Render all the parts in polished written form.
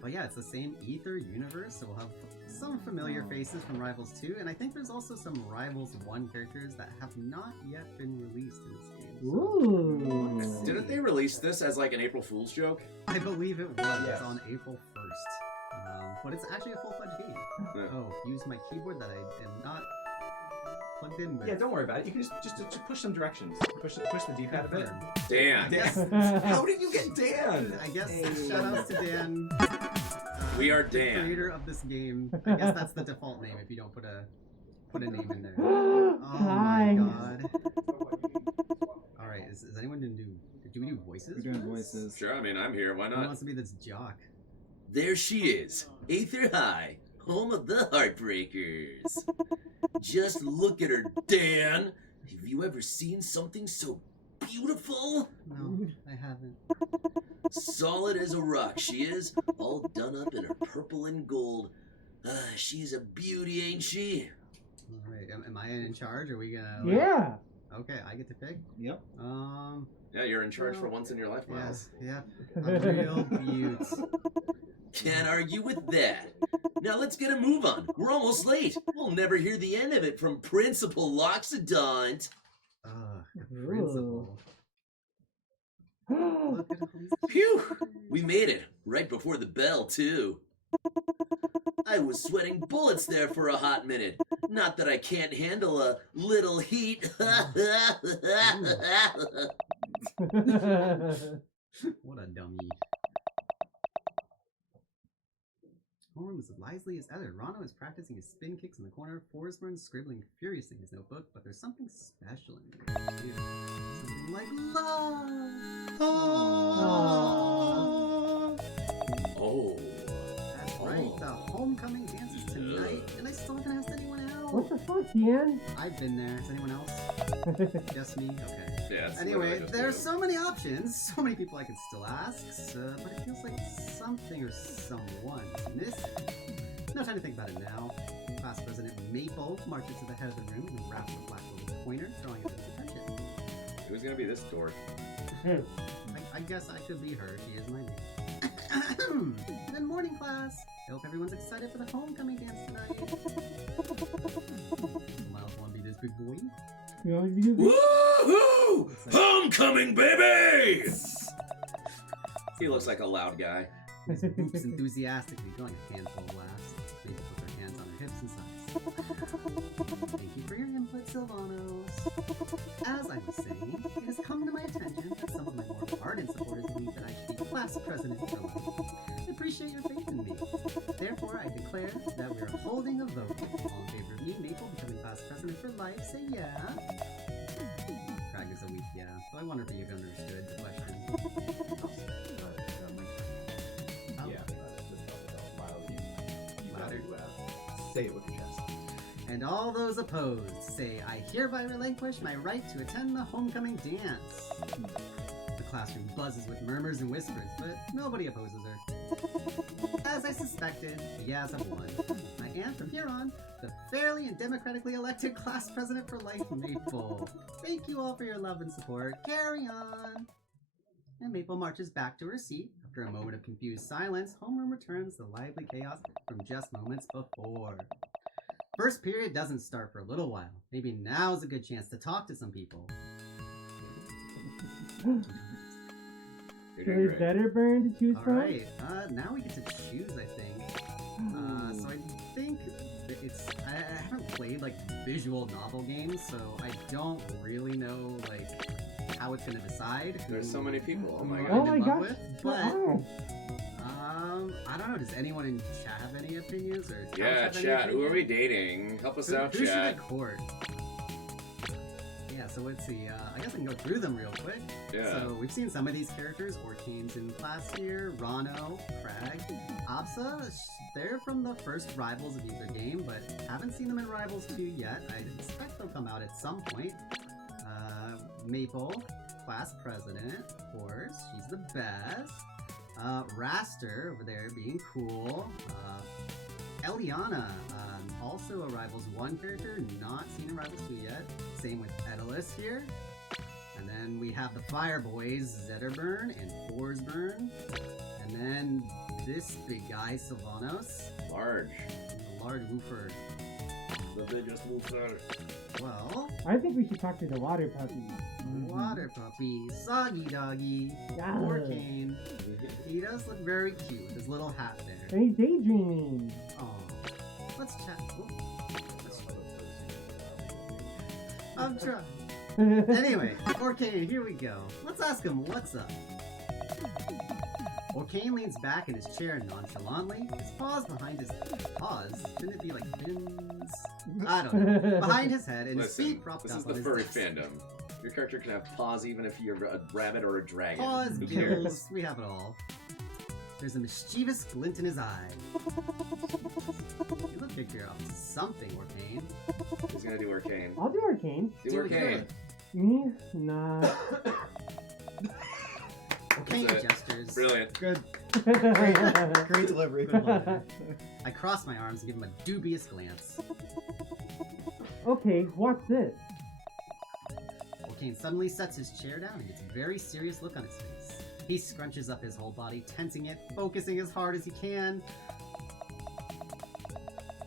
But yeah, it's the same Aether universe, so we'll have some familiar faces from Rivals 2, and I think there's also some Rivals 1 characters that have not yet been released in this game. So Ooh. Didn't they release this as like an April Fool's joke? I believe it was Yes. on April 1st. But it's actually a full-fledged game. Yeah. Oh, use my keyboard that I am not plugged in with. Yeah, don't worry about it. You can just push some directions. Push the D-pad a bit. Dan. Dan. How did you get Dan? I guess Hey. shoutouts to Dan. We are the Dan. creator of this game. I guess that's the default name if you don't put a name in there. Oh my Hi. god. Alright, is anyone gonna do we do voices? We're doing for this? voices. Sure, I mean, I'm here. Why Who not? wants to be this jock? There she is, Aether High, home of the Heartbreakers. Just look at her, Dan. Have you ever seen something so beautiful? No, I haven't. Solid as a rock she is, all done up in her purple and gold. She's a beauty, ain't she? Alright, am I in charge? Are we gonna... Yeah. Okay, I get to pick? Yep. Yeah, you're in charge for once in your life, Yeah, Miles. yeah. A real beaut. Can't argue with that. Now let's get a move on. We're almost late. We'll never hear the end of it from Principal Loxodont. The principal. Look at all these Phew! We made it. Right before the bell, too. I was sweating bullets there for a hot minute. Not that I can't handle a little heat. What a dummy. Homeroom is as lively as ever. Rano is practicing his spin kicks in the corner. Forsberg's scribbling furiously in his notebook, but there's something special in here. Something like love. Oh. That's right. The homecoming dance is tonight, and I still haven't asked anyone else. What the fuck, Dan? I've been there. Is anyone else? Just me? Okay. Yeah, it's Anyway, literally just there's you. so many options, so many people I could still ask, but it feels like something or someone is missing. No time to think about it now. Class President Maple marches to the head of the room and raps the black little pointer, drawing everyone's attention. Who's gonna be this dork? I guess I could be her. She is my name. Good morning, class. I hope everyone's excited for the homecoming dance tonight. Miles want to be this big boy? You know, you do Woohoo! Homecoming, baby! He looks like a loud guy. He boops enthusiastically, drawing a handful of laughs. Maple puts her hands on her hips and sighs. Thank you for your input, Sylvanos. As I was saying, it has come to my attention that some of my more ardent supporters believe that I should be class president for life. I appreciate your faith in me. Therefore, I declare that we are holding a vote. All in favor of me, Maple, becoming class president for life, say yeah. Crag is a weak yeah, so I wonder if you understood the question. Yeah. Louder. Say it with your chest. And all those opposed say, I hereby relinquish my right to attend the homecoming dance. The classroom buzzes with murmurs and whispers, but nobody opposes her. As I suspected, the yeahs have won. I am, from here on, the fairly and democratically elected class president for life, Maple. Thank you all for your love and support. Carry on! And Maple marches back to her seat. After a moment of confused silence, homeroom returns to the lively chaos from just moments before. First period doesn't start for a little while. Maybe now's a good chance to talk to some people. You're So doing is great. Zetterburn to choose from? Alright, now we get to choose, I think. So I think it's... I haven't played, like, visual novel games, so I don't really know, like, how it's gonna decide who There's so many people. Oh my I'm god. Oh in my love gosh. with, There but... are. I don't know, does anyone in chat have any opinions? Or Yeah, have any chat. Who are we opinions? dating? Help us out, Who should I chat. court? Yeah, so let's see. I guess I can go through them real quick. Yeah. So we've seen some of these characters. Orcane's in class here. Rano, Crag, Absa. They're from the first Rivals of either game, but haven't seen them in Rivals 2 yet. I expect they'll come out at some point. Maple, class president, of course. She's the best. Raster over there being cool. Eliana, also a Rivals 1 character, not seen in Rivals 2 yet. Same with Edalus here. And then we have the Fire Boys, Zetterburn and Forsburn. And then this big guy, Sylvanos? Large. The large woofer. But they just moved out. Well, I think we should talk to the water puppy. water puppy, Soggy Doggy, Yeah. Orcane. He does look very cute with his little hat there. And he's daydreaming. Oh, let's chat. Oh, I'm trying. Anyway, Orcane, here we go. Let's ask him what's up. Orcane leans back in his chair nonchalantly, his paws behind his paws. Shouldn't it be like fins? I don't know. Behind his head and his Listen, feet propped this up is on the his furry desk. fandom. Your character can have paws even if you're a rabbit or a dragon. Paws, Who cares? gills, we have it all. There's a mischievous glint in his eye. You look like you're up to something, Orcane. Who's gonna do arcane? I'll do arcane. Do arcane. Me? Nah. Orcane That's it. gestures. Brilliant. Good. Great delivery. Good one. I cross my arms and give him a dubious glance. Okay, what's this? Orcane suddenly sets his chair down and gets a very serious look on his face. He scrunches up his whole body, tensing it, focusing as hard as he can,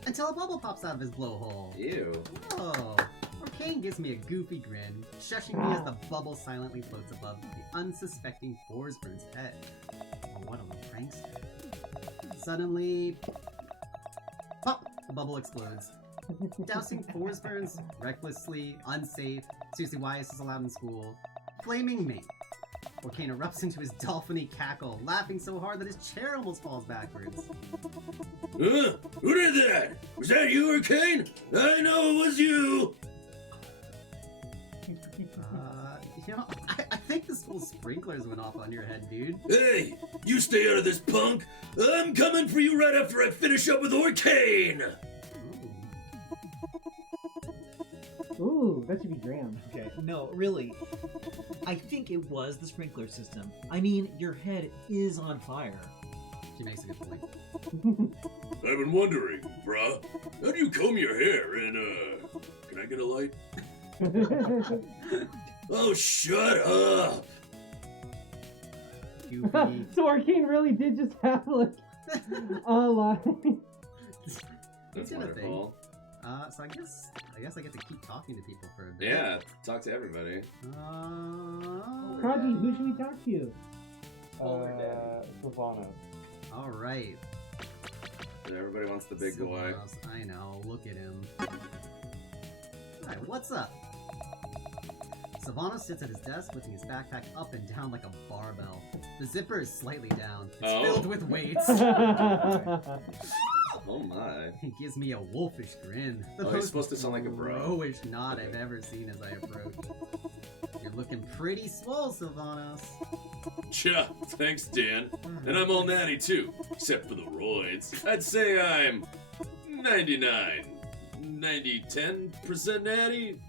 until a bubble pops out of his blowhole. Ew. Oh, Orcane gives me a goofy grin, shushing me as the bubble silently floats above the unsuspecting Forsburn's head. Oh, what a little prankster. Suddenly, pop! The bubble explodes. Dousing Forsburn's recklessly unsafe, Susie Wyas is allowed in school, flaming me. Orcane erupts into his dolphiny cackle, laughing so hard that his chair almost falls backwards. Huh? Who did that? Was that you, Arcane? I know it was you! I think the school sprinklers went off on your head, dude. Hey, you stay out of this, punk! I'm coming for you right after I finish up with Orcane! Ooh, that should be Graham. Okay, no, really. I think it was the sprinkler system. I mean, your head is on fire. She makes a good point. I've been wondering, bruh, how do you comb your hair and, can I get a light? Oh, shut up! Goofy. So Arcane really did just have like a line. That's Did a thing. wonderful. So I guess I get to keep talking to people for a bit. Yeah, talk to everybody. Kaji, who should we talk to? Sylvanos. All right. Everybody wants the big boy. Sylvanos, I know. Look at him. All right, what's up? Sylvanos sits at his desk, lifting his backpack up and down like a barbell. The zipper is slightly down. It's Oh. filled with weights. Oh my. He gives me a wolfish grin. The Oh, he's most supposed to sound like a bro. bro-ish nod I've ever seen as I approach. You're looking pretty swole, Sylvanos. Cha, thanks, Dan. And I'm all natty too, except for the roids. I'd say I'm 10% natty.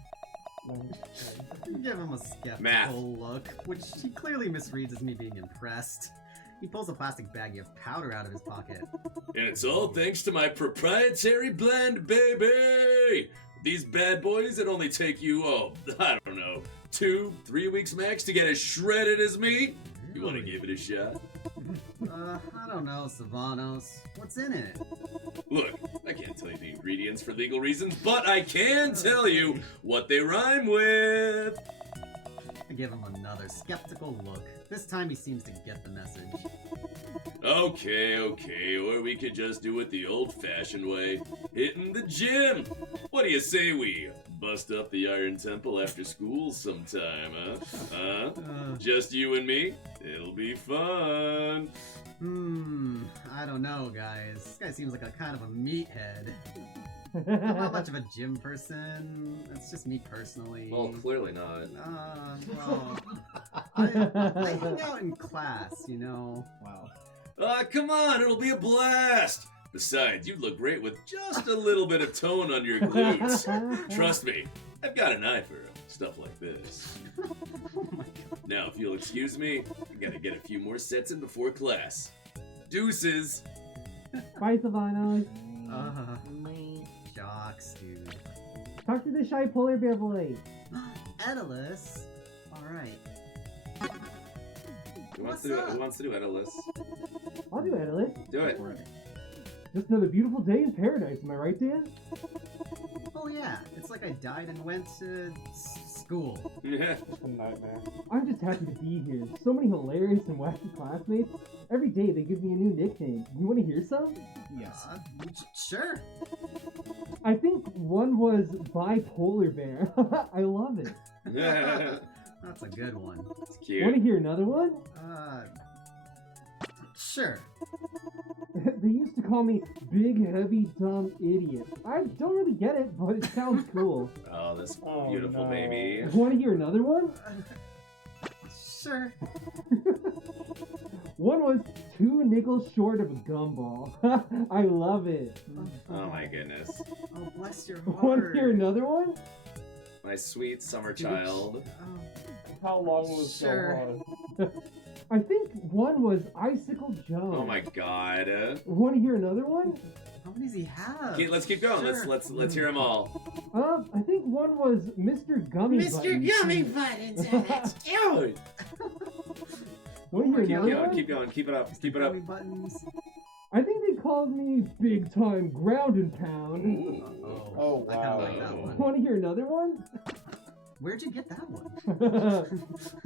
Give him a skeptical Math. look, which he clearly misreads as me being impressed. He pulls a plastic baggie of powder out of his pocket. And it's all thanks to my proprietary blend, baby! These bad boys that only take you, I don't know, 2-3 weeks max to get as shredded as me? You wanna give it a shot? I don't know, Sylvanos. What's in it? Look, I can't tell you the ingredients for legal reasons, but I can tell you what they rhyme with! I give him another skeptical look. This time he seems to get the message. Okay, or we could just do it the old-fashioned way. Hitting the gym! What do you say we bust up the Iron Temple after school sometime, huh? Just you and me? It'll be fun! I don't know, guys. This guy seems like a kind of a meathead. I'm not much of a gym person. That's just me personally. Well, clearly not. Well, I hang out in class, you know. Wow. Come on, it'll be a blast! Besides, you'd look great with just a little bit of tone on your glutes. Trust me, I've got an eye for stuff like this. Oh my god. Now, if you'll excuse me, I gotta get a few more sets in before class. Deuces! Bye, Sylvanos. Jocks, dude. Talk to the shy polar bear boy. Edalus. Alright. Who wants What's up? Who wants to do Edilus? I'll do Annalise. Do it. Just another beautiful day in paradise, am I right, Dan? Oh yeah, it's like I died and went to school. Yeah. A nightmare. I'm just happy to be here. So many hilarious and wacky classmates. Every day they give me a new nickname. You want to hear some? Yes. Sure. I think one was Bipolar Bear. I love it. That's a good one. It's cute. Want to hear another one? Sure. They used to call me Big Heavy Dumb Idiot. I don't really get it, but it sounds cool. Oh, this Oh, beautiful no. baby. Want to hear another one? Sure. One was 2 nickels short of a gumball. I love it. Oh my goodness. Oh, bless your Want to heart. hear another one? My sweet summer child. Oh, How long was Sure. so I think one was Icicle Joe. Oh my god. Want to hear another one? how many does he have? Okay, let's keep going. Sure. Let's hear them all. I think one was Mr. Gummy Buttons. Buttons, oh, that's cute. Want to hear Keep another going. one? Keep going. Keep it up. Keep it up. Gummy buttons. I think they called me Big Time Ground and Pound. Ooh. Oh, I kind of wow. like that Oh. one. Want to hear another one? Where'd you get that one?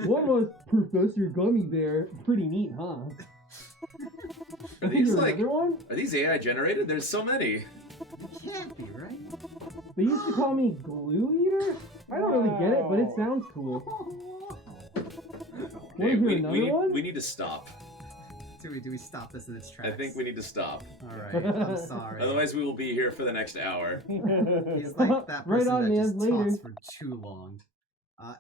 One was Professor Gummy Bear. Pretty neat, huh? Are Want to these hear like? another one? Are these AI generated? There's so many. It can't be, right? They used to call me Glue Eater? I don't really get it, but it sounds cool. Want to Hey, hear another one? we need to stop. Do we stop this in its tracks? I think we need to stop. Alright, I'm sorry. Otherwise, we will be here for the next hour. He's like that Right person on, that man. just Later. talks for too long.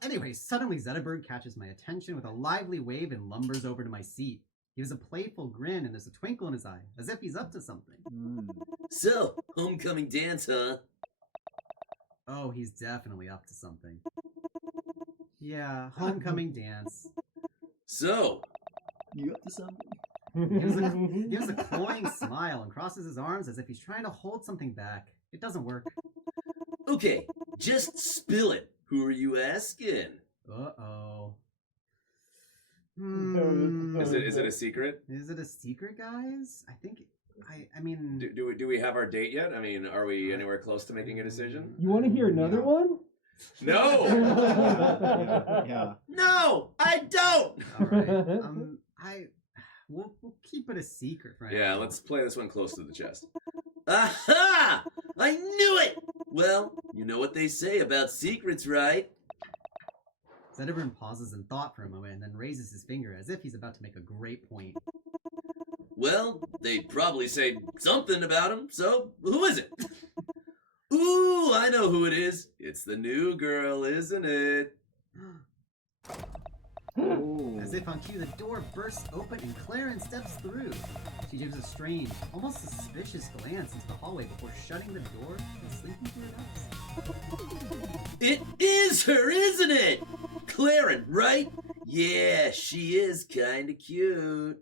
Anyway, suddenly Zetterberg catches my attention with a lively wave and lumbers over to my seat. He has a playful grin and there's a twinkle in his eye, as if he's up to something. So, homecoming dance, huh? Oh, he's definitely up to something. Yeah, homecoming dance. So, You up to something? He gives a cloying smile and crosses his arms as if he's trying to hold something back. It doesn't work. okay, just spill it. Who are you asking? Uh-oh. Is it a secret? Is it a secret, guys? I think... I mean... Do we have our date yet? I mean, are we anywhere close to making a decision? You want to hear another one? No! Yeah. No! I don't! Alright, we'll keep it a secret for Yeah, now. let's play this one close to the chest. Aha! I knew it! Well, you know what they say about secrets, right? Zetterburn pauses in thought for a moment and then raises his finger as if he's about to make a great point. Well, they'd probably say something about him, so who is it? Ooh, I know who it is. It's the new girl, isn't it? As if on cue, the door bursts open and Clarence steps through. She gives a strange, almost suspicious glance into the hallway before shutting the door and slinking to her desk. It is her, isn't it? Claren, right? Yeah, she is kinda cute.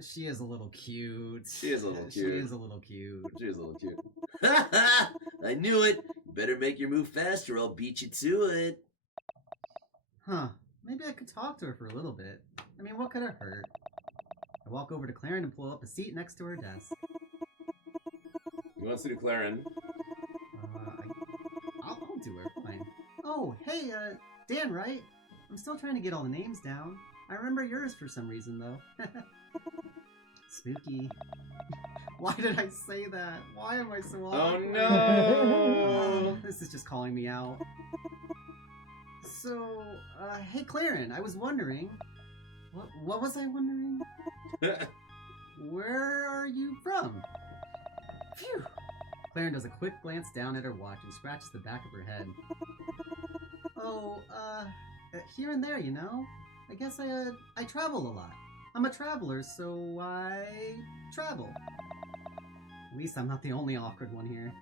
She is a little cute. She is a little She cute. is a little cute. She is a little cute. Ha ha! I knew it. You better make your move faster, I'll beat you to it. Huh. Maybe I could talk to her for a little bit. I mean, what could it hurt? I walk over to Clarence and pull up a seat next to her desk. Who wants to do Claren? I'll do her. Fine. Oh, hey, Dan, right? I'm still trying to get all the names down. I remember yours for some reason, though. Spooky. Why did I say that? Why am I so Oh awkward? no! This is just calling me out. So, hey, Clarence, I was wondering... What was I wondering? Where are you from? Phew! Clarence does a quick glance down at her watch and scratches the back of her head. Oh, here and there, you know? I guess I travel a lot. I'm a traveler, so I travel. At least I'm not the only awkward one here.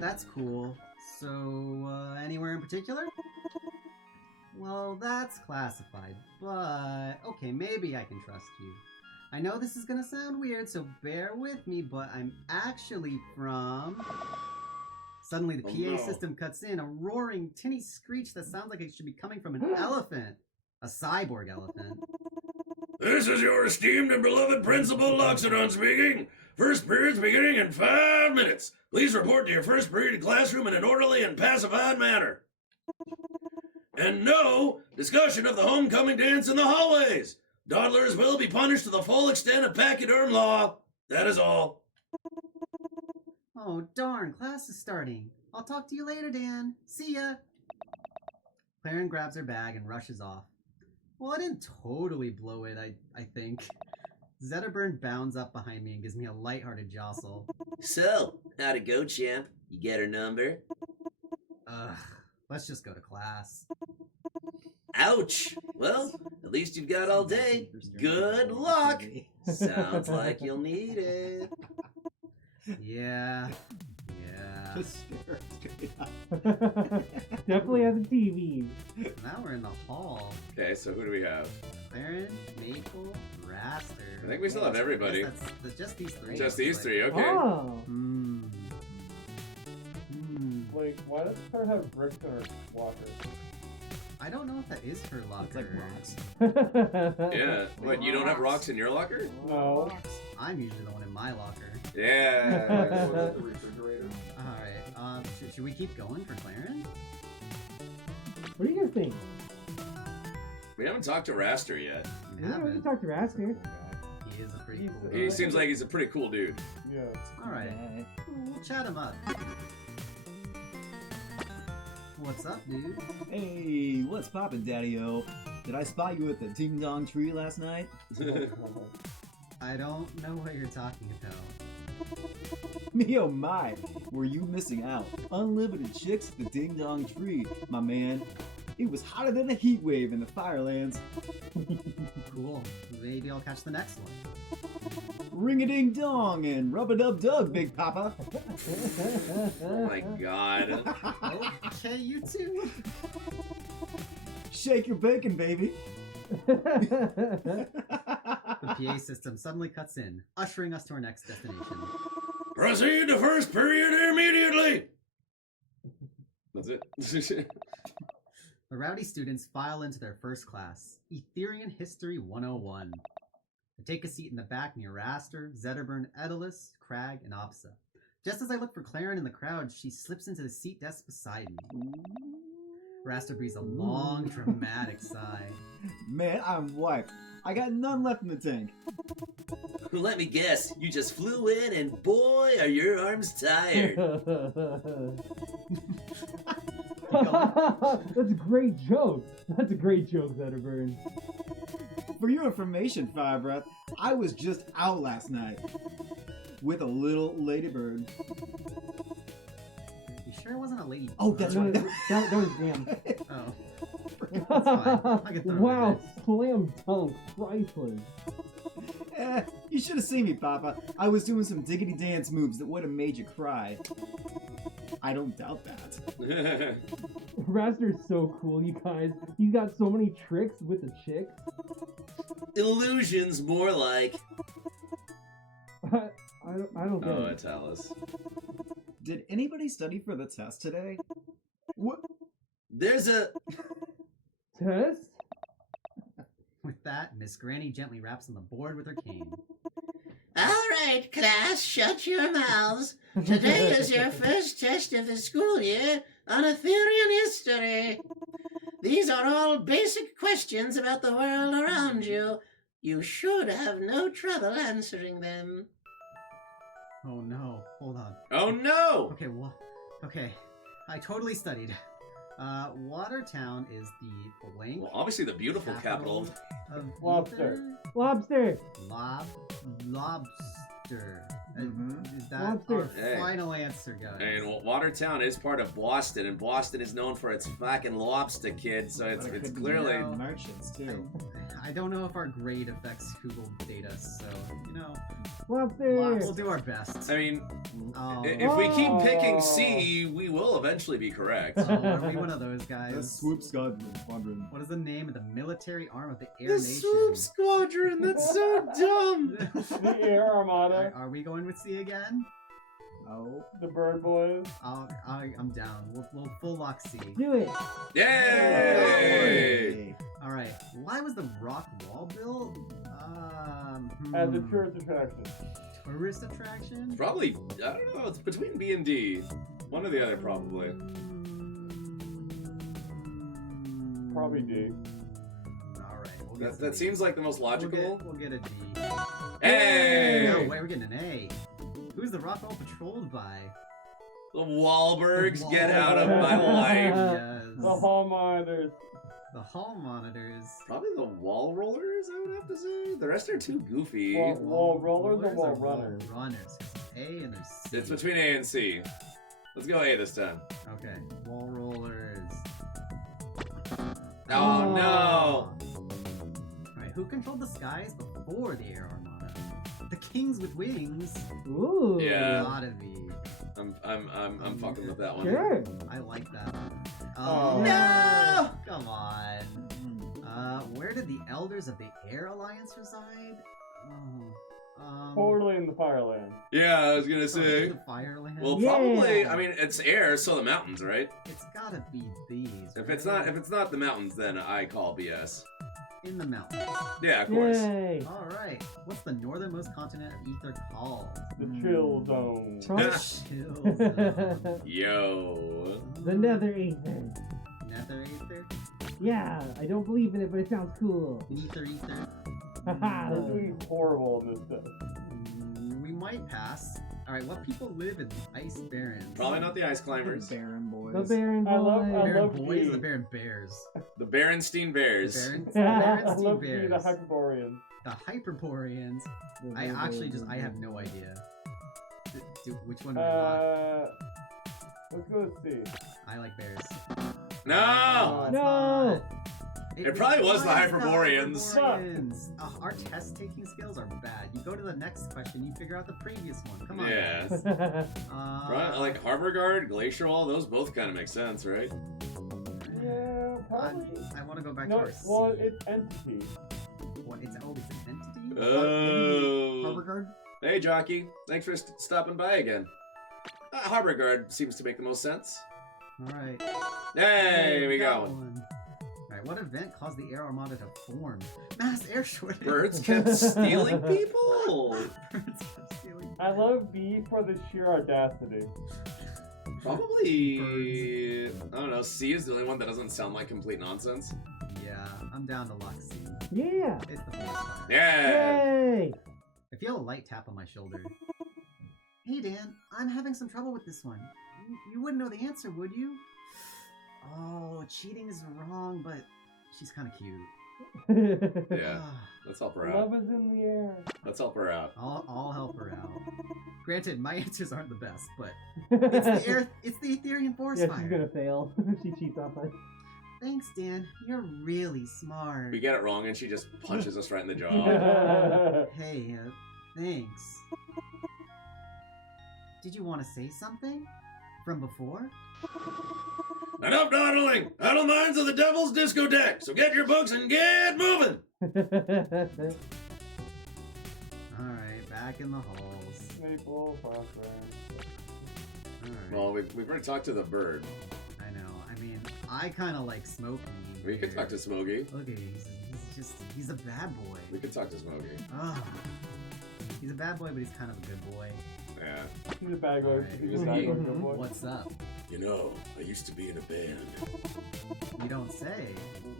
That's cool. So, anywhere in particular? Well, that's classified, but okay, maybe I can trust you. I know this is gonna sound weird, so bear with me, but I'm actually from... Suddenly the Oh, PA no. system cuts in, a roaring, tinny screech that sounds like it should be coming from an elephant. A cyborg elephant? This is your esteemed and beloved Principal Loxodon speaking. First period's beginning in 5 minutes. Please report to your first period classroom in an orderly and pacified manner. And no discussion of the homecoming dance in the hallways. Dawdlers will be punished to the full extent of pachyderm law. That is all. Oh, darn, class is starting. I'll talk to you later, Dan. See ya. Claren grabs her bag and rushes off. Well, I didn't totally blow it, I think. Zetterburn bounds up behind me and gives me a lighthearted jostle. So, how'd it go, champ? You get her number? Ugh, let's just go to class. Ouch! Well, at least you've got all day. Good luck! Sounds like you'll need it. Yeah. Just stare straight up. Definitely has a TV. Now we're in the hall. Okay, so who do we have? Claren, Maple, Raster. I think we still have I everybody. guess that's just these three. Just these but- three, okay. Oh. Like, why does her have bricks in her locker? I don't know if that is her locker. It's like rocks. Yeah. What, you don't have rocks in your locker? No. I'm usually the one in my locker. Yeah. The refrigerator. Alright, should we keep going for Claren? What do you guys think? We haven't talked to Raster yet. We Yeah, we can haven't. talk to Rasker. He is a pretty cool He guy. seems like he's a pretty cool dude. Yeah. Alright, we'll chat him up. What's up, dude? Hey, what's poppin', Daddy-O? Did I spot you at the Ding Dong Tree last night? I don't know what you're talking about. Me oh my, were you missing out? Unlimited chicks at the Ding Dong Tree, my man. It was hotter than a heat wave in the Firelands. Cool. Maybe I'll catch the next one. Ring-a-ding-dong and rub-a-dub-dub, Big Papa. Oh my god. Okay, you two. Shake your bacon, baby. The PA system suddenly cuts in, ushering us to our next destination. Proceed to first period immediately! That's it. The rowdy students file into their first class, Etherian History 101. I take a seat in the back near Raster, Zetterburn, Edalus, Crag, and Opsa. Just as I look for Claren in the crowd, she slips into the seat desk beside me. Raster breathes a long, dramatic sigh. Man, I'm wiped. I got none left in the tank. Let me guess, you just flew in and boy, are your arms tired. That's a great joke. That's a great joke, Zetterburn. For your information, Fire Breath, I was just out last night with a little ladybird. You sure it wasn't a lady? Oh, that's No, right. that was Graham. Oh. That's fine. I can throw it Wow, in. slam dunk, priceless. You should have seen me, Papa. I was doing some diggity dance moves that would have made you cry. I don't doubt that. Raster's so cool, you guys. He's got so many tricks with the chicks. Illusions, more like. I don't get Oh, it. it's Alice. Did anybody study for the test today? What? There's a... Test? With that, Miss Granny gently raps on the board with her cane. All right, class, shut your mouths. Today is your first test of the school year on Aetherian history. These are all basic questions about the world around you. You should have no trouble answering them. Oh no, hold on. Oh no! Okay, okay. I totally studied. Watertown is the blank Well, obviously the beautiful capital. of Lobster. Ether? Lobster! Lobster. Is that Lobster. our Hey. final answer, guys? And well, Watertown is part of Boston, and Boston is known for its fucking lobster, kid. So it's But it could be clearly. merchants too. I don't know if our grade affects Google data, so, you know, Lobster! we'll do our best. I mean, Oh, if we keep picking Oh. C, we will eventually be correct. oh, are we one of those The guys? Swoop Squadron. What is the name of the military arm of the Air The Nation? Swoop Squadron. That's so dumb. The Air Armada. Are we going with C again? Oh. The bird boys. I'm down. We'll full lock C. Do it. Yay! All right. Why was the rock wall built? As a tourist attraction. Tourist attraction? Probably, I don't know, it's between B and D. One or the other, probably. Probably D. All right. We'll get That seems like the most logical. We'll get a D. Hey! No way, we're getting an A. Who's the rock wall patrolled by? The Wahlbergs, The get out of my life. Yes. The hall monitors. The hall monitors. Probably the wall rollers, I would have to say. The rest are too goofy. Wall rollers or wall runners? Runners. A and there's C. It's between A and C. Let's go A this time. Okay. Wall rollers. Oh no! Alright, who controlled the skies before the air armada? The kings with wings. Ooh. Yeah. A lot of these. I'm fucking with that one. Sure. I like that one. Oh. No! Come on. Where did the elders of the Air Alliance reside? Totally in the Fireland. Yeah, I was gonna say. The Fireland. Well, Yeah. probably. I mean, it's air, so the mountains, right? It's gotta be these. If it's not the mountains, then I call BS. in the mountains. Yeah, of course. Yay. All right. What's the northernmost continent of Aether called? The chill zone. Chill zone. Yo. The Nether Aether. Nether Aether? Yeah, I don't believe in it, but it sounds cool. Ether Ether? Haha. We're doing horrible in this stuff. We might pass. All right. What people live in the Ice Barrens? Probably not the ice The climbers. Baron boys. The Baron I love- Boys. I Baron love boys D. or the Baron Bears? The Berenstein Bears. The I Berenstein love the Bears. Hyperboreans. The Hyperboreans. I actually have no idea. Which one do we want? Let's go with C. I like bears. No! it's No! not. It probably was the Hyperboreans. Hyperboreans. Our test taking skills are bad. You go to the next question, you figure out the previous one. Come on. Yeah. guys. Right, like Harbor Guard, Glacier Wall, those both kind of make sense, right? Yeah, probably. I want to go back to No, our C. well, it's entity. What? It's an entity. Oh. Harbor Guard. Hey, Jockey. Thanks for stopping by again. Harbor Guard seems to make the most sense. All right. Hey, we got go. one. All right. What event caused the air armada to form? Mass air shortage. Birds kept stealing people. Birds kept stealing. I love B for the sheer audacity. Probably, I don't know, C is the only one that doesn't sound like complete nonsense. Yeah, I'm down to lock C. Yeah. It's the forest fire. Yeah! Yay. I feel a light tap on my shoulder. Hey Dan, I'm having some trouble with this one. You wouldn't know the answer, would you? Oh, cheating is wrong, but she's kind of cute. Yeah, let's help her out. Love is in the air. Let's help her out. I'll help her out. Granted, my answers aren't the best, but it's the Ethereum forest Yeah, fire. she's gonna fail. She cheats on us. Thanks, Dan. You're really smart. We get it wrong and she just punches us right in the jaw. Hey, thanks. Did you want to say something? From before? Enough dawdling! Idle minds are the devil's discotheque, so get your books and get moving! Alright, back in the halls. Maple, phosphorus. Alright. Well, we've already talked to the bird. I know. I mean, I kind of like Smokey. We could talk to Smokey. Look at he's a bad boy. We could talk to Smokey. Oh. He's a bad boy, but he's kind of a good boy. Yeah. He's a bad boy. Alright. He's a bad boy. Good boy. What's up? You know, I used to be in a band. You don't say.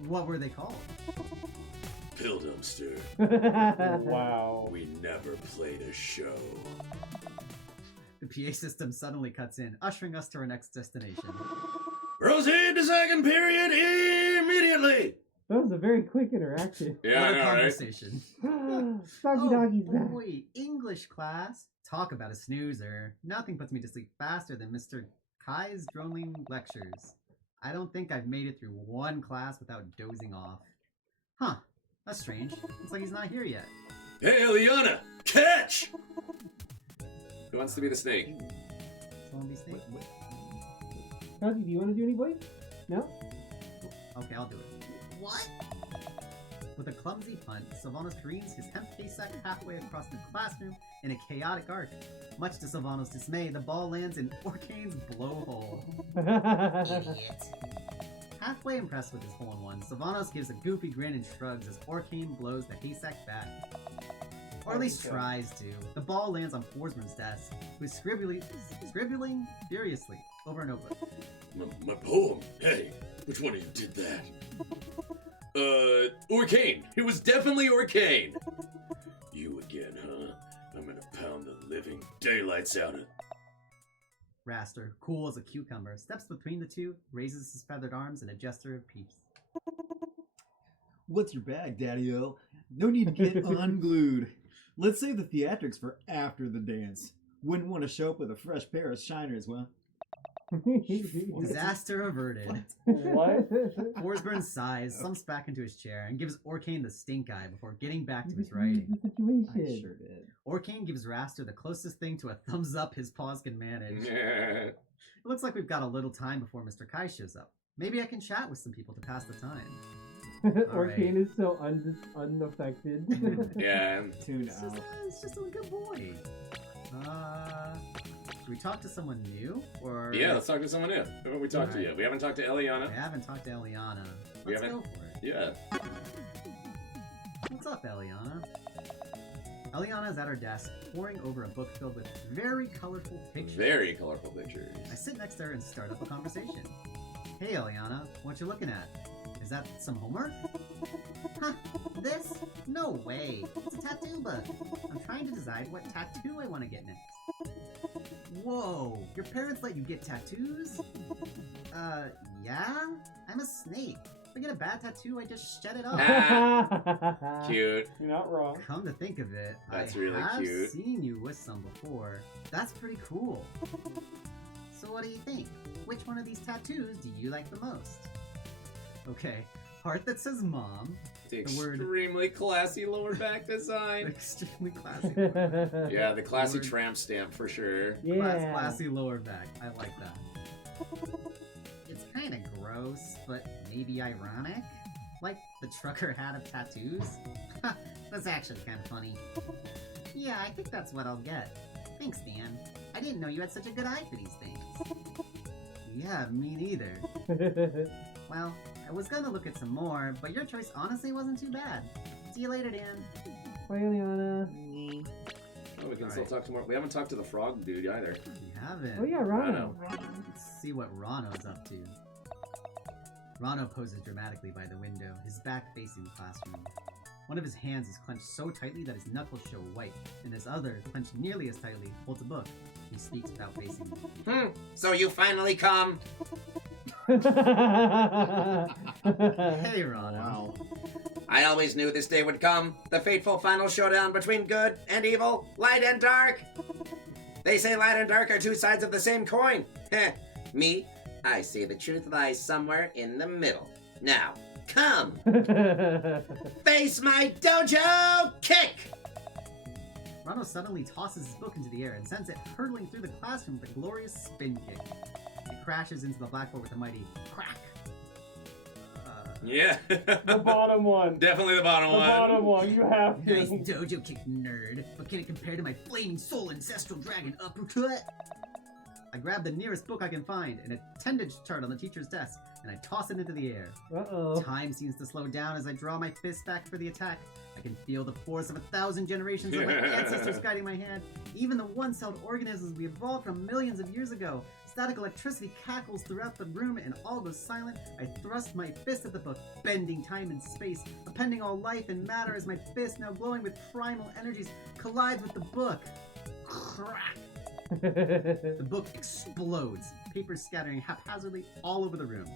What were they called? Pill Dumpster. Wow. We never played a show. The PA system suddenly cuts in, ushering us to our next destination. Proceed to second period immediately! That was a very quick interaction. Yeah, What I a know, right? conversation. Doggy Doggy's back. boy, English class. Talk about a snoozer. Nothing puts me to sleep faster than Mr. Kai's droning lectures. I don't think I've made it through one class without dozing off. Huh, that's strange. Looks like he's not here yet. Hey, Eliana! Catch! Who wants to be the snake? Someone be snake? Doggy, do you want to do any voice? No? Okay, I'll do it. What? With a clumsy punt, Sylvanos careens his hemp haystack halfway across the classroom in a chaotic arc. Much to Sylvanos' dismay, the ball lands in Orcane's blowhole. Idiot. Halfway impressed with his hole-in-one, Sylvanos gives a goofy grin and shrugs as Orcane blows the haystack back. Or at least tries to. The ball lands on Forsman's desk, who is scribbling furiously over and over. My poem? Hey, which one of you did that? Orcane. It was definitely Orcane. You again, huh? I'm gonna pound the living daylights out of... Raster, cool as a cucumber, steps between the two, raises his feathered arms in a gesture of peace. What's your bag, Daddy-O? No need to get unglued. Let's save the theatrics for after the dance. Wouldn't want to show up with a fresh pair of shiners, well. Disaster averted. What? Forsburn sighs, slumps back into his chair, and gives Orcane the stink eye before getting back to his writing. I sure did. Orcane gives Raster the closest thing to a thumbs up his paws can manage. It looks like we've got a little time before Mr. Kai shows up. Maybe I can chat with some people to pass the time. Orcane is so unaffected. Yeah. Tune It's out. just a good boy. Should we talk to someone new? Or Yeah, let's talk to someone new. Who haven't we talked to Alright. yet? We haven't talked to I Eliana. haven't talked to Eliana. We Let's haven't- go for it. Yeah. What's up, Eliana? Eliana is at her desk, poring over a book filled with very colorful pictures. Very colorful pictures. I sit next to her and start up a conversation. Hey, Eliana, what you looking at? Is that some homework? Huh, this? No way. It's a tattoo book. I'm trying to decide what tattoo I want to get next. Whoa, your parents let you get tattoos? Yeah? I'm a snake. If I get a bad tattoo, I just shed it off. Cute. You're not wrong. Come to think of it, That's I really have cute. seen you with some before. That's pretty cool. So what do you think? Which one of these tattoos do you like the most? Okay, part that says mom, The The word- extremely classy lower back design. extremely classy. Yeah, the classy Word. tramp stamp for sure. Yeah. Classy lower back. I like that. It's kind of gross, but maybe ironic. Like the trucker hat of tattoos. That's actually kind of funny. Yeah, I think that's what I'll get. Thanks, Dan. I didn't know you had such a good eye for these things. Yeah, me neither. Well, I was gonna look at some more, but your choice honestly wasn't too bad. See you later, Dan. Bye, Eliana. Oh, we can still Alright. talk to more. We haven't talked to the frog dude either. We haven't. Oh yeah, Rano. Let's see what Rano's up to. Rano poses dramatically by the window, his back facing the classroom. One of his hands is clenched so tightly that his knuckles show white, and his other, clenched nearly as tightly, holds a book. He speaks without facing me. So you finally come. Hey, Rano. Wow. I always knew this day would come. The fateful final showdown between good and evil, light and dark. They say light and dark are two sides of the same coin. Heh. Me, I say the truth lies somewhere in the middle. Now, come, face my dojo kick! Rano suddenly tosses his book into the air and sends it hurtling through the classroom with a glorious spin kick. It crashes into the blackboard with a mighty crack. Yeah. The bottom one. Definitely the bottom The one. bottom one. You have Nice to. dojo kick, nerd. But can it compare to my flaming soul ancestral dragon uppercut? I grab the nearest book I can find, an attendance chart on the teacher's desk, and I toss it into the air. Uh-oh. Time seems to slow down as I draw my fist back for the attack. I can feel the force of 1,000 generations of my ancestors guiding my hand. Even the one-celled organisms we evolved from millions of years ago. Static electricity cackles throughout the room and all goes silent. I thrust my fist at the book, bending time and space, appending all life and matter as my fist, now glowing with primal energies, collides with the book. Crack! The book explodes, paper scattering haphazardly all over the room.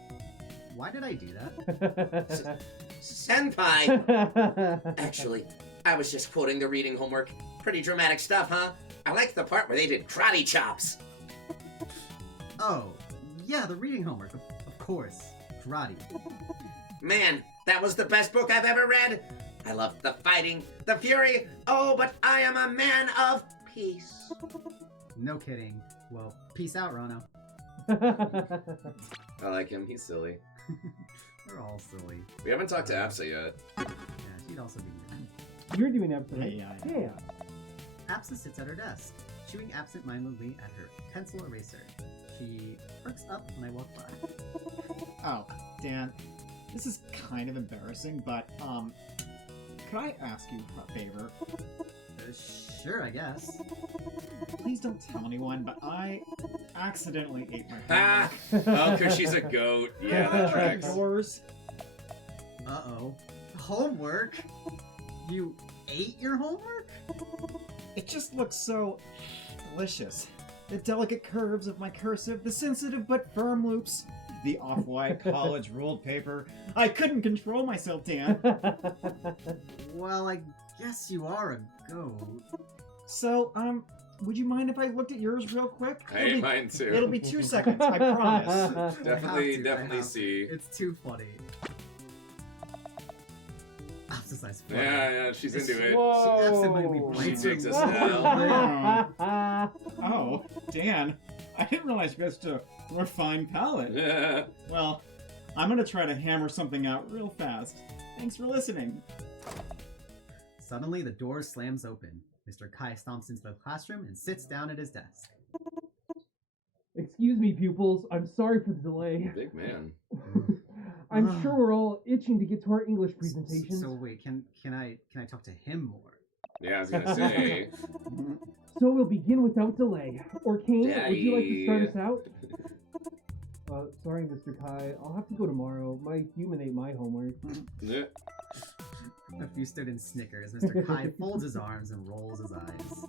Why did I do that? Senpai! Actually, I was just quoting the reading homework. Pretty dramatic stuff, huh? I liked the part where they did karate chops. Oh, yeah, the reading homework, of course. Karate. Man, that was the best book I've ever read. I loved the fighting, the fury. Oh, but I am a man of peace. No kidding. Well, peace out, Rano. I like him. He's silly. We're all silly. We haven't talked to Apsa yet. Yeah. She'd also be here. You're doing episode 8. Yeah. Yeah. Apsa sits at her desk, chewing absent-mindedly at her pencil eraser. She perks up when I walk by. Oh, Dan, this is kind of embarrassing, but, could I ask you a favor? Sure, I guess. Please don't tell anyone, but I accidentally ate my Ah! homework. Oh, because she's a goat. Yeah, that tracks. Yours? Uh-oh. Homework? You ate your homework? It just looks so delicious. The delicate curves of my cursive, the sensitive but firm loops, the off-white college ruled paper. I couldn't control myself, Dan. Well, I guess you are a goat. So, would you mind if I looked at yours real quick? I ate mine too. It'll be 2 seconds, I promise. I Definitely, have to, definitely I have to. see. It's too funny. Absa's eyes flutter. Yeah, she's into it. She absentmindedly Whoa. bites She takes her us lower lip. Oh, Dan, I didn't realize you had such a refined palate. Yeah. Well, I'm gonna try to hammer something out real fast. Thanks for listening. Suddenly, the door slams open. Mr. Kai stomps into the classroom and sits down at his desk. Excuse me, pupils. I'm sorry for the delay. Big man. I'm sure we're all itching to get to our English presentations. So wait, can I talk to him more? Yeah, I was gonna say. So we'll begin without delay. Orkane, would you like to start Daddy. us out? Sorry, Mr. Kai. I'll have to go tomorrow. My human ate my homework. Yeah. A few students snickers. Mr. Kai folds his arms and rolls his eyes.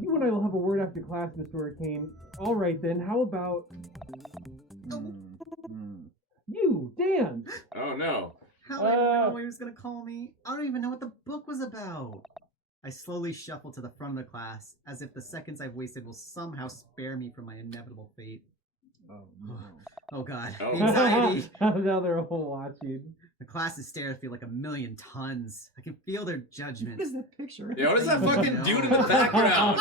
You and I will have a word after class, Mr. Orkane. All right then. How about you, Dan? Oh no. How did I know he was gonna call me? I don't even know what the book was about. I slowly shuffle to the front of the class, as if the seconds I've wasted will somehow spare me from my inevitable fate. Oh, no. Oh god, Oh. the anxiety. Now they're all watching. The class's stares feel like a million tons. I can feel their judgment. What is that picture? Yeah, what is that I fucking know. dude in the background?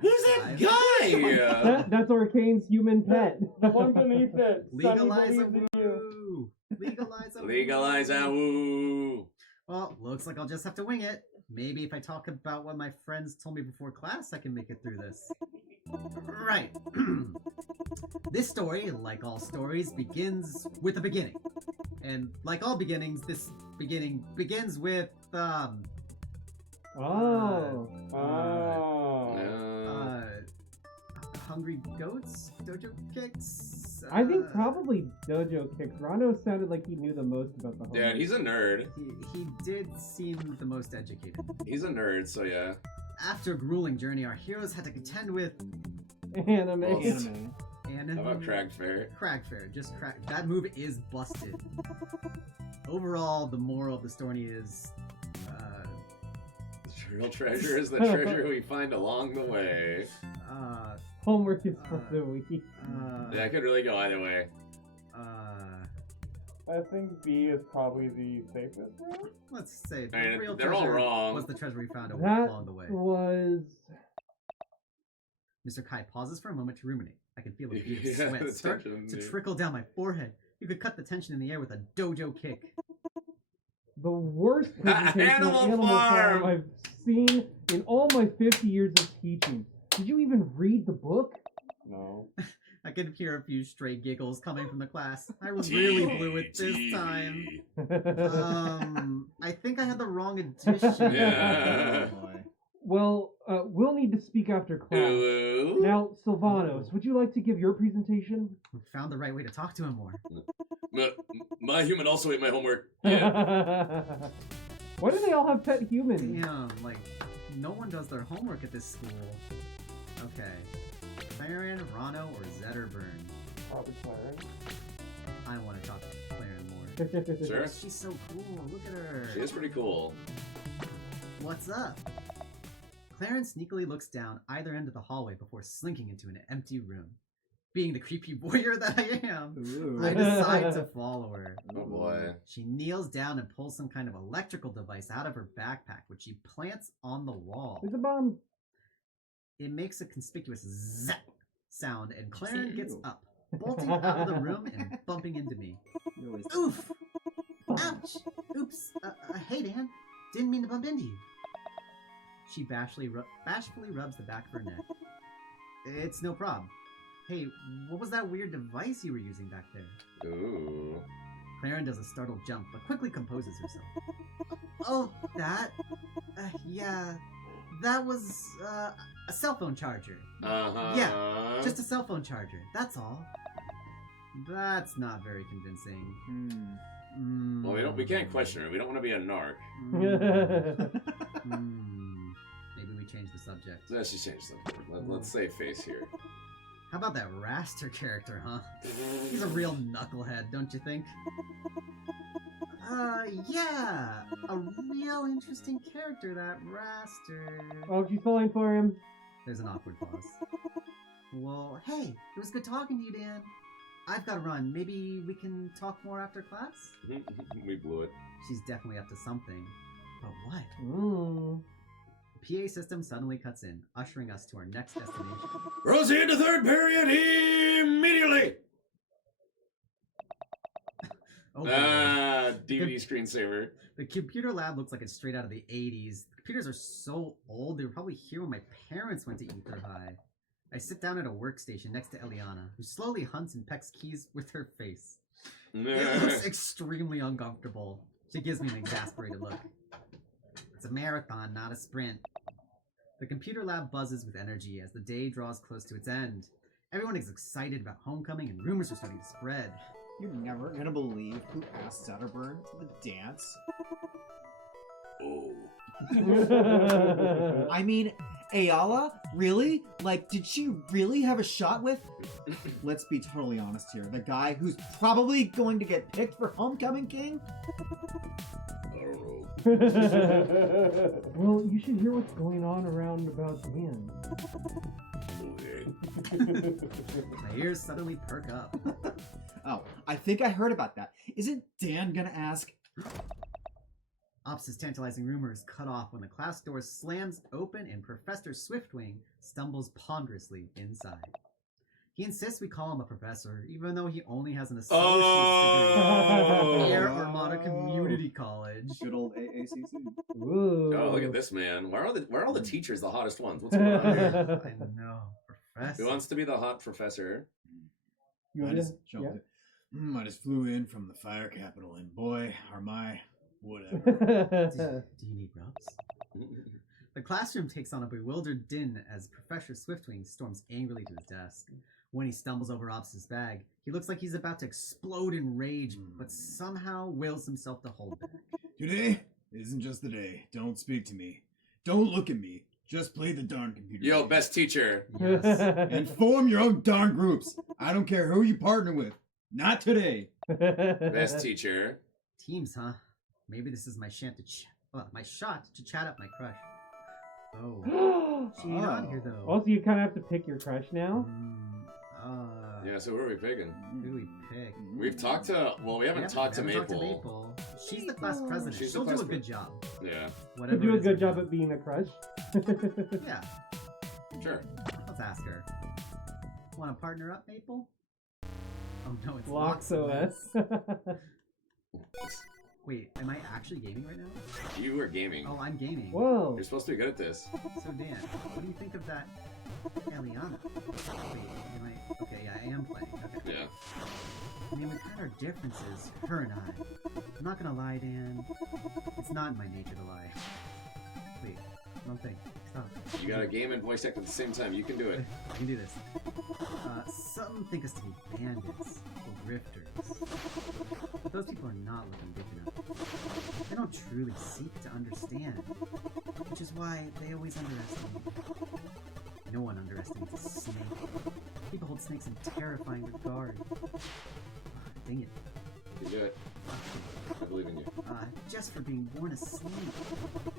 Who's that guy? That's Orkane's human pet. The one beneath it. Legalize a Sunny believes in you. woo! Legalize a Legalize a woo. Well, looks like I'll just have to wing it. Maybe if I talk about what my friends told me before class, I can make it through this. Right. This story, like all stories, begins with a beginning. And like all beginnings, this beginning begins with, Oh. Oh. Hungry Goats? Dojo Kicks? I think probably Dojo Kicks. Rano sounded like he knew the most about the whole. Yeah, he's a nerd. He did seem the most educated. He's a nerd, so yeah. After a grueling journey, our heroes had to contend with anime. Anime. anime. How about Cragged Fair? Cragfair, just crack. That move is busted. Overall, the moral of the story is, The real treasure is the treasure we find along the way. Homework is for the week. That could really go either way. I think B is probably the safest route. Let's say the I mean, real they're all treasure wrong. was the treasure we found That along the way. was. Mr. Kai pauses for a moment to ruminate. I can feel a bead Yeah, of sweat the start tension, to yeah. trickle down my forehead. You could cut the tension in the air with a dojo kick. The worst presentation Animal of Animal Farm! Farm I've seen in all my 50 years of teaching. Did you even read the book? No. I could hear a few stray giggles coming from the class. I really blew it this time. I think I had the wrong edition. Yeah. Oh, boy. Well, we'll need to speak after class. Ooh. Now, Sylvanos, would you like to give your presentation? Found the right way to talk to him more. My human also ate my homework. Yeah. Why do they all have pet humans? Damn, like, no one does their homework at this school. Okay. Claren, Rano, or Zetterburn? Probably Clarence. I want to talk to Claren more. Sure. She's so cool. Look at her. She is pretty cool. What's up? Clarence sneakily looks down either end of the hallway before slinking into an empty room. Being the creepy warrior that I am, Ooh. I decide to follow her. Oh boy. She kneels down and pulls some kind of electrical device out of her backpack, which she plants on the wall. It's a bomb. It makes a conspicuous zap sound, and Claren gets Ew. up, bolting out of the room and bumping into me. You always- Oof! Ouch! Oops. Hey, Dan. Didn't mean to bump into you. She bashfully rubs the back of her neck. It's no problem. Hey, what was that weird device you were using back there? Ooh. Claren does a startled jump, but quickly composes herself. Oh, that? Yeah. That was, a cell phone charger. Uh-huh. Yeah, just a cell phone charger. That's all. That's not very convincing. Well, we can't question her. We don't want to be a narc. Maybe we change the subject. Let's just change something. Let's save face here. How about that Raster character, huh? He's a real knucklehead, don't you think? Yeah. A real interesting character, that Raster. Oh, she's falling for him. There's an awkward pause. Well, hey, it was good talking to you, Dan. I've got to run. Maybe we can talk more after class? We blew it. She's definitely up to something. But what? The PA system suddenly cuts in, ushering us to our next destination. Rosie into third period immediately! Oh, DVD screensaver. The computer lab looks like it's straight out of the 80s. The computers are so old, they were probably here when my parents went to Aether High. I sit down at a workstation next to Eliana, who slowly hunts and pecks keys with her face. It looks extremely uncomfortable. She gives me an exasperated look. It's a marathon, not a sprint. The computer lab buzzes with energy as the day draws close to its end. Everyone is excited about homecoming and rumors are starting to spread. You're never gonna believe who asked Sutterburn to the dance. Oh. I mean, Ayala? Really? Like, did she really have a shot with? Let's be totally honest here. The guy who's probably going to get picked for Homecoming King? I don't know. Well, you should hear what's going on around about Dan. Okay. My ears suddenly perk up. Oh, I think I heard about that. Isn't Dan gonna ask? Ops' tantalizing rumor is cut off when the class door slams open and Professor Swiftwing stumbles ponderously inside. He insists we call him a professor, even though he only has an associate's degree from Air Armada Community College. Good old AACC. Ooh. Oh, look at this man. Why are all the teachers the hottest ones? What's going on here? I know, Professor. Who wants to be the hot professor? I just flew in from the fire capital, and boy, are my whatever. Do you need rubs? The classroom takes on a bewildered din as Professor Swiftwing storms angrily to his desk. When he stumbles over Ops' bag, he looks like he's about to explode in rage, but somehow wills himself to hold back. Today isn't just the day. Don't speak to me. Don't look at me. Just play the darn computer. Yo, game. best teacher. Yes. And form your own darn groups. I don't care who you partner with. Not today. Best teacher. Teams, huh? Maybe this is my shot to chat up my crush. Oh, she ain't on here though. Also, you kind of have to pick your crush now. Yeah, so who are we picking? Who do we pick? We've talked to, we haven't talked to Maple. Maple. She's the class president. She's She'll the do class a good job. Yeah. Whatever. You do a it is good her job at being a crush. Yeah, Sure. let's ask her. Want to partner up, Maple? Oh no, it's Locks Lox OS. Wait, am I actually gaming right now? You were gaming. Oh, I'm gaming. Whoa. You're supposed to be good at this. So Dan, what do you think of that Eliana? Wait, okay, yeah, I am playing. Okay. Yeah. I mean, we've had our differences, her and I. I'm not gonna lie, Dan. It's not in my nature to lie. Wait, one thing. Stop. You got a game and voice act at the same time. You can do it. I can do this. Some think us to be bandits or grifters. But those people are not looking big enough. They don't truly seek to understand, which is why they always underestimate. No one underestimates a snake. People hold snakes in terrifying regard. Dang it. You do it. I believe in you. Just for being born a snake.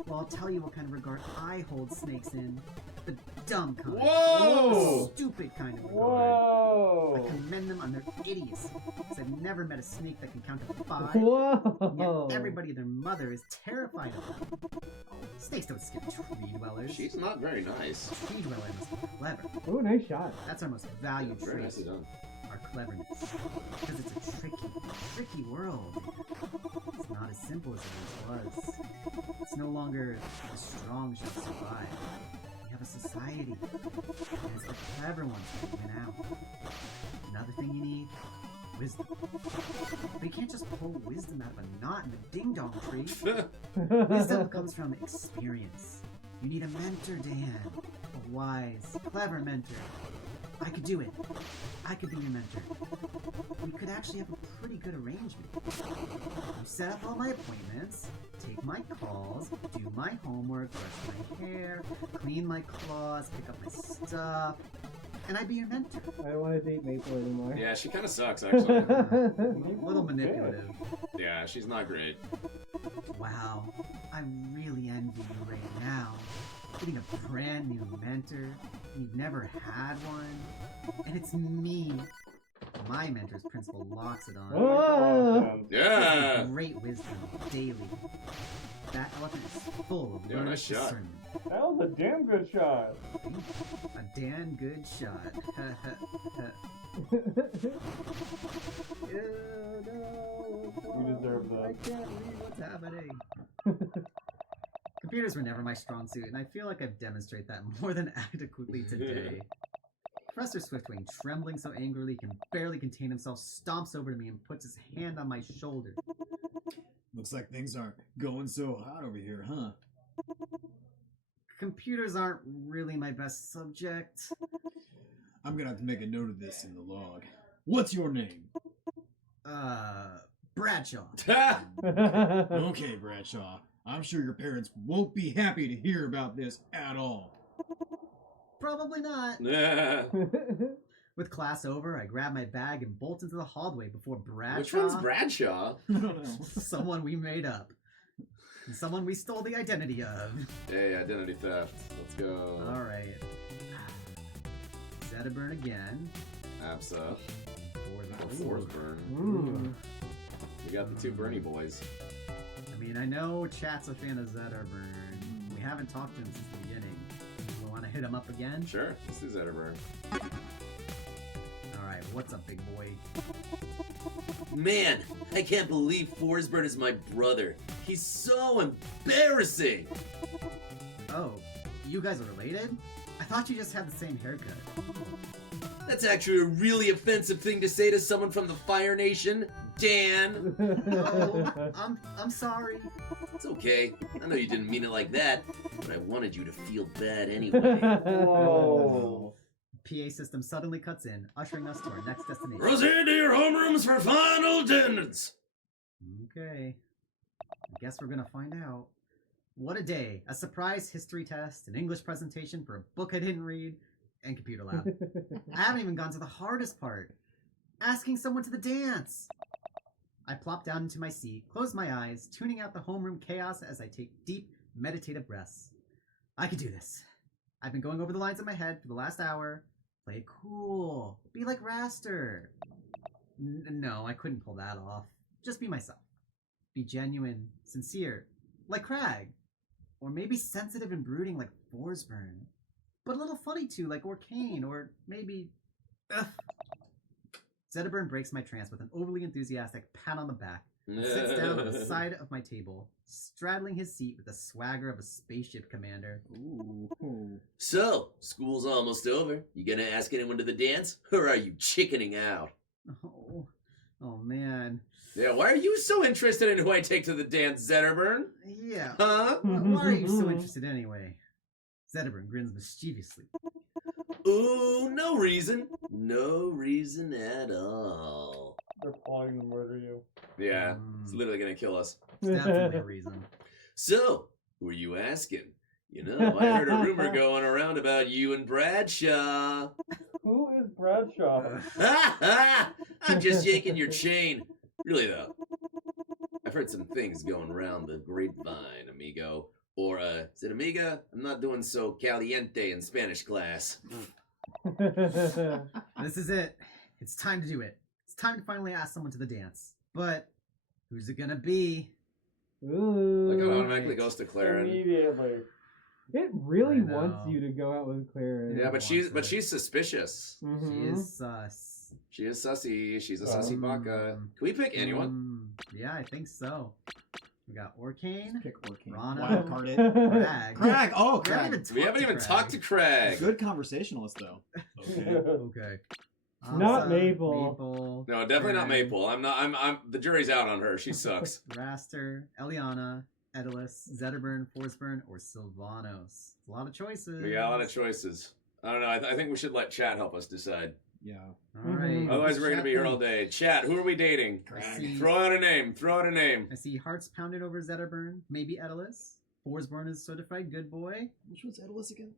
Well, I'll tell you what kind of regard I hold snakes in. The dumb kind. Whoa! The stupid kind of regard. Whoa. I commend them on their idiocy, because I've never met a snake that can count to 5. Whoa. Yet everybody and their mother is terrified of them. Snakes don't skip tree dwellers. She's not very nice. Tree dweller must be clever. Oh, nice shot. That's our most valued Very trait. nicely done. Our cleverness. Because it's a tricky world. It's not as simple as it once was. It's no longer the strong shall survive. We have a society, and it's the clever ones that win out. Another thing you need, wisdom. But you can't just pull wisdom out of a knot in the ding-dong tree. Wisdom comes from experience. You need a mentor, Dan. A wise, clever mentor. I could do it. I could be your mentor. We could actually have a pretty good arrangement. You set up all my appointments, take my calls, do my homework, brush my hair, clean my claws, pick up my stuff, and I'd be your mentor. I don't want to date Maple anymore. Yeah, she kind of sucks, actually. A little manipulative. Yeah, she's not great. Wow, I really envy you right now. Getting a brand new mentor, you've never had one, and it's me. My mentor's Principal Loxodon. Oh! Yeah! Great wisdom daily. That elephant is full of Yeah, learned nice shot. discernment. That was a damn good shot. A damn good shot. You deserve I that. can't read what's happening. Computers were never my strong suit, and I feel like I've demonstrated that more than adequately today. Professor Swiftwing, trembling so angrily he can barely contain himself, stomps over to me and puts his hand on my shoulder. Looks like things aren't going so hot over here, huh? Computers aren't really my best subject. I'm gonna have to make a note of this in the log. What's your name? Bradshaw. Okay, Bradshaw. I'm sure your parents won't be happy to hear about this at all. Probably not. Yeah. With class over, I grab my bag and bolt into the hallway before Bradshaw... Which one's Bradshaw? I don't know. Someone we made up. And someone we stole the identity of. Hey, identity theft. Let's go. Alright. Zetaburn again. Absa. Force Force burn. Ooh. We got the two Bernie boys. I mean, I know Chat's a fan of Zetaburn. We haven't talked to him since the beginning. We want to hit him up again? Sure, let's do Zetterburn. Alright, what's up, big boy? Man, I can't believe Forsberg is my brother. He's so embarrassing. Oh, you guys are related? I thought you just had the same haircut. That's actually a really offensive thing to say to someone from the Fire Nation, Dan. Oh, I'm sorry. It's okay. I know you didn't mean it like that, but I wanted you to feel bad anyway. Whoa. PA system suddenly cuts in, ushering us to our next destination. Proceed to your homerooms for final attendance. Okay. I guess we're gonna find out. What a day. A surprise history test, an English presentation for a book I didn't read, and computer lab. I haven't even gone to the hardest part. Asking someone to the dance. I plop down into my seat, close my eyes, tuning out the homeroom chaos as I take deep, meditative breaths. I can do this. I've been going over the lines in my head for the last hour. Play it cool. Be like Raster. No, I couldn't pull that off. Just be myself. Be genuine, sincere, like Crag. Or maybe sensitive and brooding like Forsburn. But a little funny too, like Orkane, or maybe... Ugh. Zetaburn breaks my trance with an overly enthusiastic pat on the back and sits down on the side of my table, straddling his seat with the swagger of a spaceship commander. Ooh. So, school's almost over. You gonna ask anyone to the dance, or are you chickening out? Oh man. Yeah, why are you so interested in who I take to the dance, Zetterburn? Yeah. Huh? Why are you so interested anyway? Zetaburn grins mischievously. Ooh, no reason. No reason at all. They're plotting to murder you. Yeah, it's literally gonna kill us. It's definitely a reason. So, who are you asking? You know, I heard a rumor going around about you and Bradshaw. Who is Bradshaw? Ha ha! I'm just yanking your chain. Really though, I've heard some things going around the grapevine, amigo. Or, is it amiga? I'm not doing so caliente in Spanish class. This is it. It's time to do it. It's time to finally ask someone to the dance. But who's it gonna be? Ooh. Like it automatically goes to Claren. Immediately. It really I know. wants you to go out with Claire. Yeah, but she's suspicious. She is sus. sus. She is sussy. She's a sussy baka. Can we pick anyone? Yeah, I think so. We got Orcane, Pick Orcane. Rana, Wild card it. Crag. Crag! Oh, We haven't Crag! even We haven't even talked to Craig. Good conversationalist, though. Okay. Okay. Not Asa, Maple. No, definitely not Crag, Maple. I'm the jury's out on her. She sucks. Raster, Eliana, Edalus, Zetterburn, Forsburn, or Sylvanos. It's a lot of choices. We got a lot of choices. I don't know. I think we should let chat help us decide. Yeah. All right. Otherwise, we're gonna be here all day. Chat, who are we dating? Crag. Throw out a name. Throw out a name. I see hearts pounded over Zetterburn, maybe Edalus. Forsburn is certified good boy. Which one's Edalus again?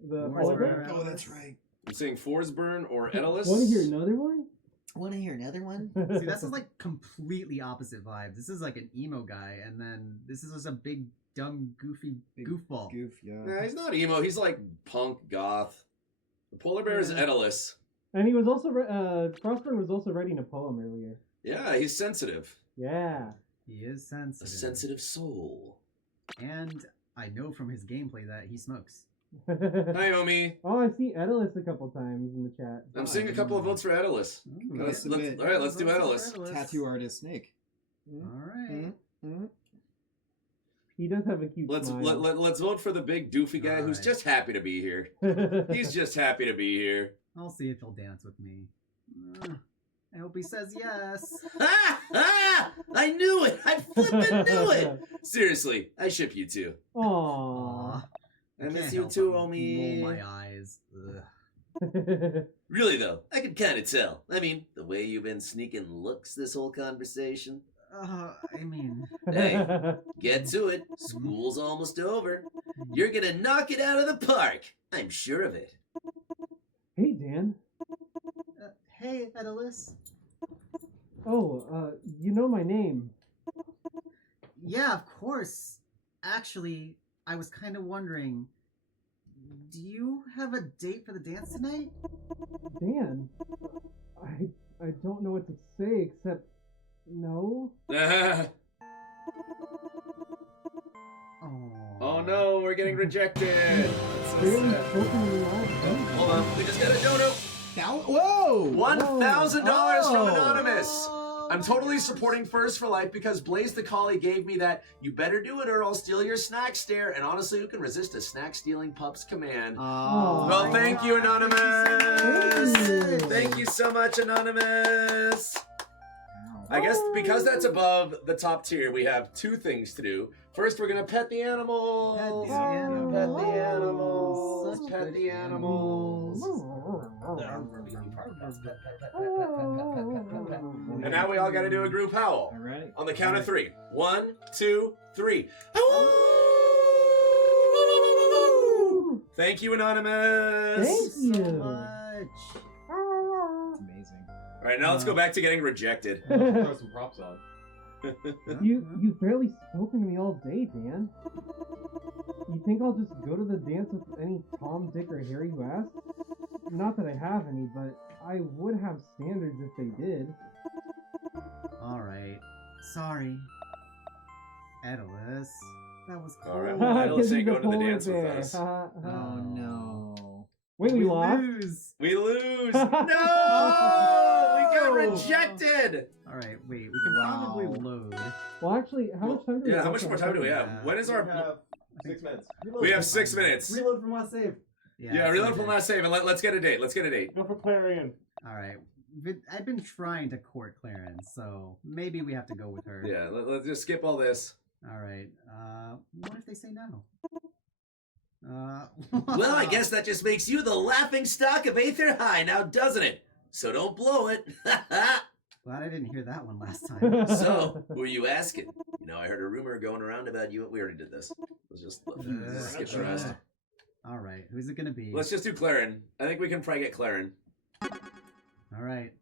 The Forsburn, polar bear? Oh, that's right. I'm saying Forsburn or Edalus. Want to hear another one? Want to hear another one? See, this is like completely opposite vibes. This is like an emo guy, and then this is just a big, dumb, goofy Big goofball. Goof, yeah. Nah, he's not emo. He's like punk goth. The polar bear is Edalus. And he was also, Frostburn was also writing a poem earlier. Yeah, he's sensitive. Yeah. He is A sensitive. sensitive soul. And I know from his gameplay that he smokes. Hi, Omi. Oh, I see Edalus a couple times in the chat. I'm seeing a couple of votes for Edalus. Ooh, Let's, Gotta let's, submit. all right, let's do Votes for Edalus. Tattoo artist Snake. All right. Mm-hmm. He does have a cute Let's smile. let's vote for the big doofy guy who's Alright. just happy to be here. He's just happy to be here. I'll see if he'll dance with me. I hope he says yes. Ha! Ha! I knew it! I flippin' knew it! Seriously, I ship you two. Aww. Aw. I miss Can't you help too, but Omi. Roll my eyes. Ugh. Really though, I can kinda tell. I mean, the way you've been sneaking looks this whole conversation. I mean, Hey, get to it. School's almost over. You're gonna knock it out of the park. I'm sure of it. Hey, Dan. hey, Edalus. Oh, you know my name. Yeah, of course. Actually, I was kind of wondering, do you have a date for the dance tonight? Dan. I don't know what to say except no. Oh no, we're getting rejected. Barely spoken to me all day. Hold on, we just got a dono. Whoa! $1,000 from Oh. Anonymous. I'm totally supporting Furs for Life because Blaze the Collie gave me that "you better do it or I'll steal your snack" stare, and honestly, who can resist a snack stealing pup's command? Oh. Well, thank you, Anonymous. Thank you. Thank you so much, Anonymous. I guess because that's above the top tier, we have two things to do. First, we're gonna pet the animals. Pet the Pet the animals. Such Pet good the animals. And now we all gotta do a group howl. All right. On the count of three. 1, 2, 3. Thank you, Anonymous. Thank so you. much. It's amazing. All right, now let's go back to getting rejected. Throw some props on. You've barely spoken to me all day, Dan. You think I'll just go to the dance with any Tom, Dick, or Harry who asks? Not that I have any, but I would have standards if they did. Alright. Sorry. Edalus. That was cool. All right, well, Edalus ain't going to the Polar dance with bear. us. Oh no. Wait, we lost? lose. We lose. No! We got rejected. Alright, wait. We can probably load. Well, actually, how much time do we Yeah, have? how much more time do we have? Yeah. When is We our... have 6 minutes. We have 6 minutes. Reload from last save. Yeah, reload from last save, and let's get a date. Let's get a date. Go for Clarion. Alright. I've been trying to court Clarence, so maybe we have to go with her. Yeah, let's just skip all this. Alright. What if they say no? Well, I guess that just makes you the laughing stock of Aether High now, doesn't it? So don't blow it. Glad I didn't hear that one last time. So, who are you asking? You know, I heard a rumor going around about you. We already did this. Let's just skip the rest. Alright, who's it gonna be? Let's just do Clarin. I think we can probably get Clarin. Alright.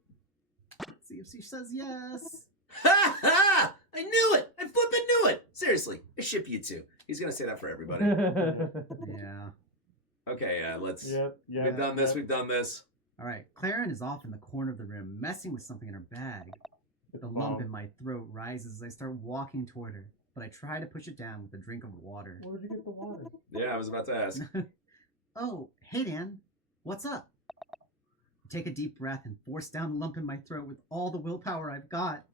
Let's see if she says yes. Ha ha! I knew it! I flippin' knew it! Seriously, I ship you two. He's gonna say that for everybody. Yeah. Okay, let's... Yep. We've done this, we've done this. Alright, Clarin is off in the corner of the room, messing with something in her bag. The lump in my throat rises as I start walking toward her, but I try to push it down with a drink of water. Where'd you get the water? Yeah, I was about to ask. Oh, hey Dan. What's up? take a deep breath and force down the lump in my throat with all the willpower I've got.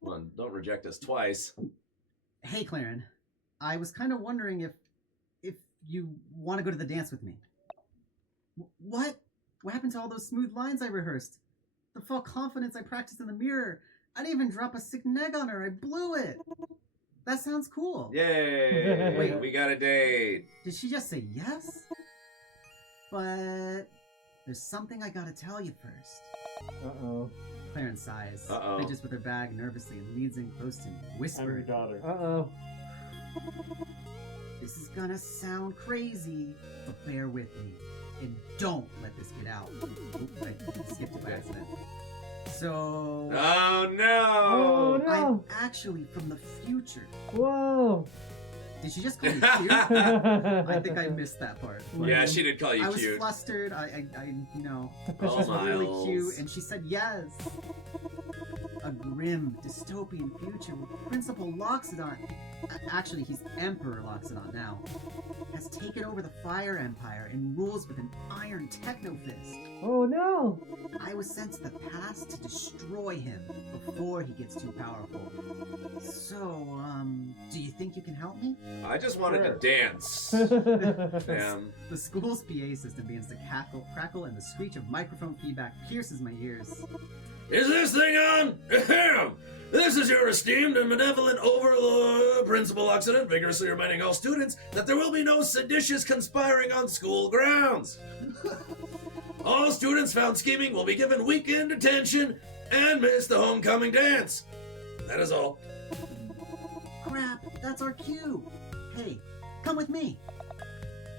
Come on, don't reject us twice. Hey, Claren. I was kind of wondering if you want to go to the dance with me. What? What happened to all those smooth lines I rehearsed? The false confidence I practiced in the mirror? I didn't even drop a sick neg on her. I blew it. That sounds cool. Yay! Wait. We got a date. Did she just say yes? But there's something I gotta tell you first. Uh-oh. Claren sighs, Uh-oh. fidgets with her bag nervously and leans in close to me, I'm your whispering, daughter. Uh-oh. "This is gonna sound crazy, but bear with me. And don't let this get out." Oop, I skipped it by accident. So, Oh no! Oh, no! I'm actually from the future. Whoa! Did she just call me cute? I think I missed that part. Yeah, she did call you I was cute. flustered. I you know, Oh, she's really Miles. cute, and she said yes. A grim, dystopian future where Principal Loxodon, actually he's Emperor Loxodon now, has taken over the Fire Empire and rules with an iron techno-fist. Oh no! I was sent to the past to destroy him before he gets too powerful. So, do you think you can help me? I just wanted to dance. Damn. The school's PA system begins to crackle, and the screech of microphone feedback pierces my ears. Is this thing on? Ahem. This is your esteemed and benevolent overlord, Principal Occident, vigorously reminding all students that there will be no seditious conspiring on school grounds. All students found scheming will be given weekend detention and miss the homecoming dance. That is all. Crap, that's our cue. Hey, come with me.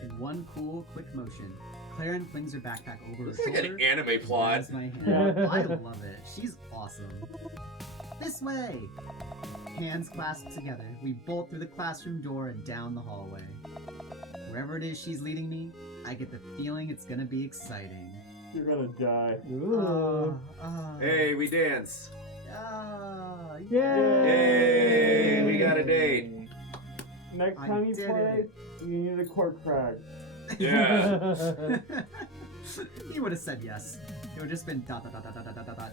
In one cool, quick motion, Claren flings her backpack over her It's like shoulder. an anime plot. grabs my hand. I love it. She's awesome. This way. Hands clasped together, we bolt through the classroom door and down the hallway. Wherever it is she's leading me, I get the feeling it's gonna be exciting. You're gonna die. Ooh. Hey, we dance. Yay! Yay! We got a date. Next I time you did play, it. you need a cork crag. Yeah. He would have said yes. It would have just been dot dot dot dot dot dot dot dot.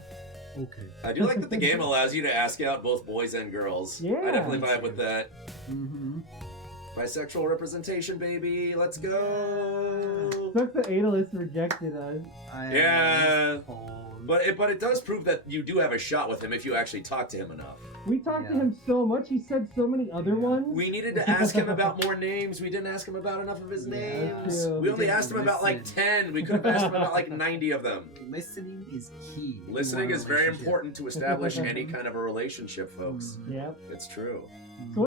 Okay. I do like that the game allows you to ask out both boys and girls. Yeah. I definitely vibe with that. Mm-hmm. Bisexual representation, baby. Let's go. Sucks that Adalys rejected us. Yeah. But it does prove that you do have a shot with him if you actually talk to him enough. We talked to Yeah. him so much, he said so many other ones. We needed to ask him about more names. We didn't ask him about enough of his Yeah, names. true. We only We asked him didn't about like listen. 10. We could have asked him about like 90 of them. Listening is key. if you Listening want a is very relationship. important to establish any kind of a relationship, folks. Yep. It's true. So